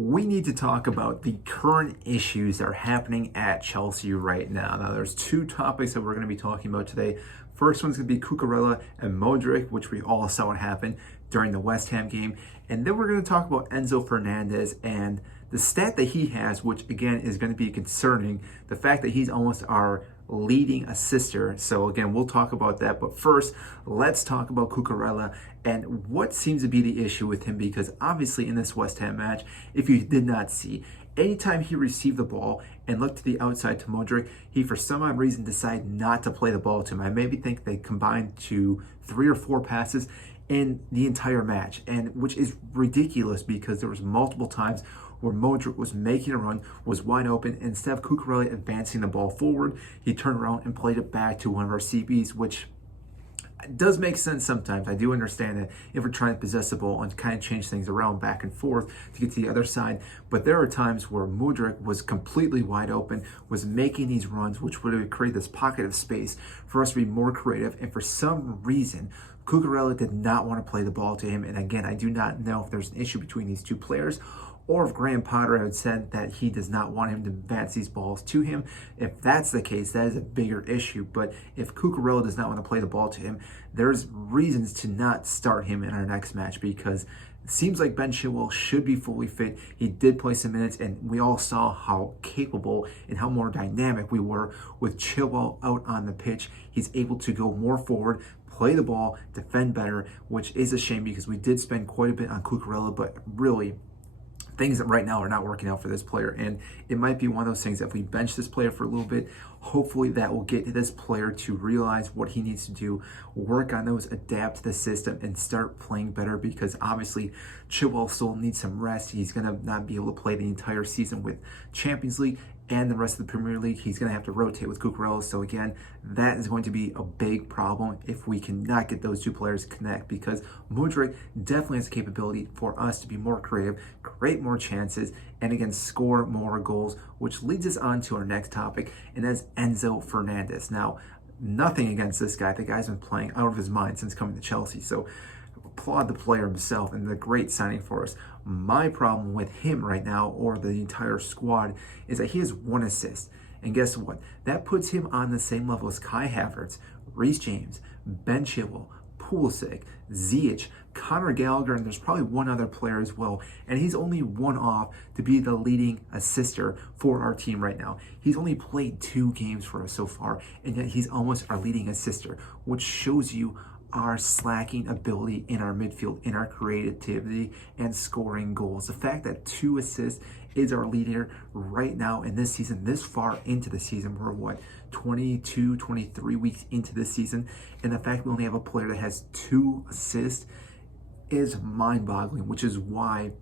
we need to talk about the current issues that are happening at Chelsea right now. Now, there's two topics that we're going to be talking about today. First one's going to be Cucurella and Mudryk, which we all saw what happened during the West Ham game. And then we're going to talk about Enzo Fernandez and the stat that he has, which again is going to be concerning. The fact that he's almost our leading assister. So again, we'll talk about that. But first, let's talk about Cucurella and what seems to be the issue with him, because obviously in this West Ham match, if you did not see, anytime he received the ball and looked to the outside to Mudryk, he for some odd reason decided not to play the ball to him. I maybe think they combined to 3 or 4 passes in the entire match, and which is ridiculous because there was multiple times where Mudryk was making a run, was wide open, and instead of Cucurella advancing the ball forward, he turned around and played it back to one of our CBs, which does make sense sometimes. I do understand that if we're trying to possess the ball and kind of change things around back and forth to get to the other side. But there are times where Mudryk was completely wide open, was making these runs, which would have created this pocket of space for us to be more creative. And for some reason, Cucurella did not want to play the ball to him. And again, I do not know if there's an issue between these two players, or if Graham Potter had said that he does not want him to advance these balls to him. If that's the case, that is a bigger issue. But if Cucurella does not want to play the ball to him, there's reasons to not start him in our next match, because it seems like Ben Chilwell should be fully fit. He did play some minutes, and we all saw how capable and how more dynamic we were with Chilwell out on the pitch. He's able to go more forward, play the ball, defend better, which is a shame because we did spend quite a bit on Cucurella, but really, things that right now are not working out for this player. And it might be one of those things that if we bench this player for a little bit, hopefully that will get this player to realize what he needs to do, work on those, adapt to the system, and start playing better, because obviously Chilwell still needs some rest. He's going to not be able to play the entire season with Champions League and the rest of the Premier League. He's going to have to rotate with Cucurella. So again, that is going to be a big problem if we cannot get those two players to connect, because Mudryk definitely has the capability for us to be more creative, create more chances, and again, score more goals, which leads us on to our next topic, and that's Enzo Fernandez. Now, nothing against this guy. The guy's been playing out of his mind since coming to Chelsea. So applaud the player himself and the great signing for us. My problem with him right now, or the entire squad, is that he has 1 assist. And guess what? That puts him on the same level as Kai Havertz, Reece James, Ben Chilwell, Pulisic, Ziyech, Conor Gallagher, and there's probably one other player as well. And he's only 1 off to be the leading assister for our team right now. He's only played 2 games for us so far, and yet he's almost our leading assister, which shows you our slacking ability in our midfield, in our creativity and scoring goals. The fact that 2 assists is our leader right now in this season, this far into the season. We're what, 22, 23 weeks into this season, and the fact we only have a player that has 2 assists is mind-boggling, which is why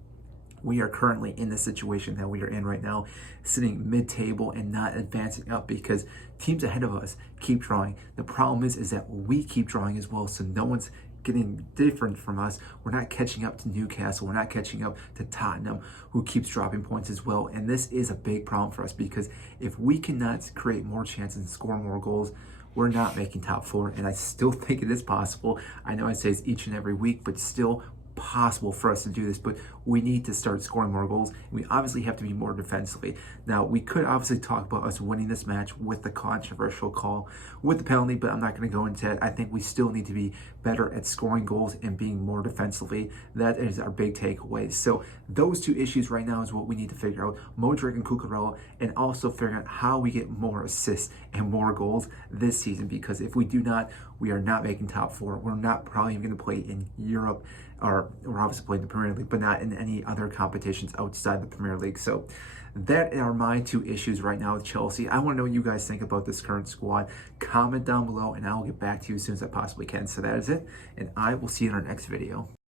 we are currently in the situation that we are in right now, sitting mid-table and not advancing up, because teams ahead of us keep drawing. The problem is that we keep drawing as well, so no one's getting different from us. We're not catching up to Newcastle. We're not catching up to Tottenham, who keeps dropping points as well. And this is a big problem for us, because if we cannot create more chances and score more goals, we're not making top 4. And I still think it is possible. I know I say this each and every week, but still possible for us to do this. But we need to start scoring more goals. We obviously have to be more defensively. Now, we could obviously talk about us winning this match with the controversial call with the penalty, but I'm not going to go into it. I think we still need to be better at scoring goals and being more defensively. That is our big takeaway. So those 2 issues right now is what we need to figure out, Mudryk and Cucurella, and also figuring out how we get more assists and more goals this season, because if we do not, we are not making top 4. We're not probably even going to play in Europe, or we're obviously playing the Premier League, but not in any other competitions outside the Premier League. So that are my 2 issues right now with Chelsea. I want to know what you guys think about this current squad. Comment down below, and I'll get back to you as soon as I possibly can. So that is it, and I will see you in our next video.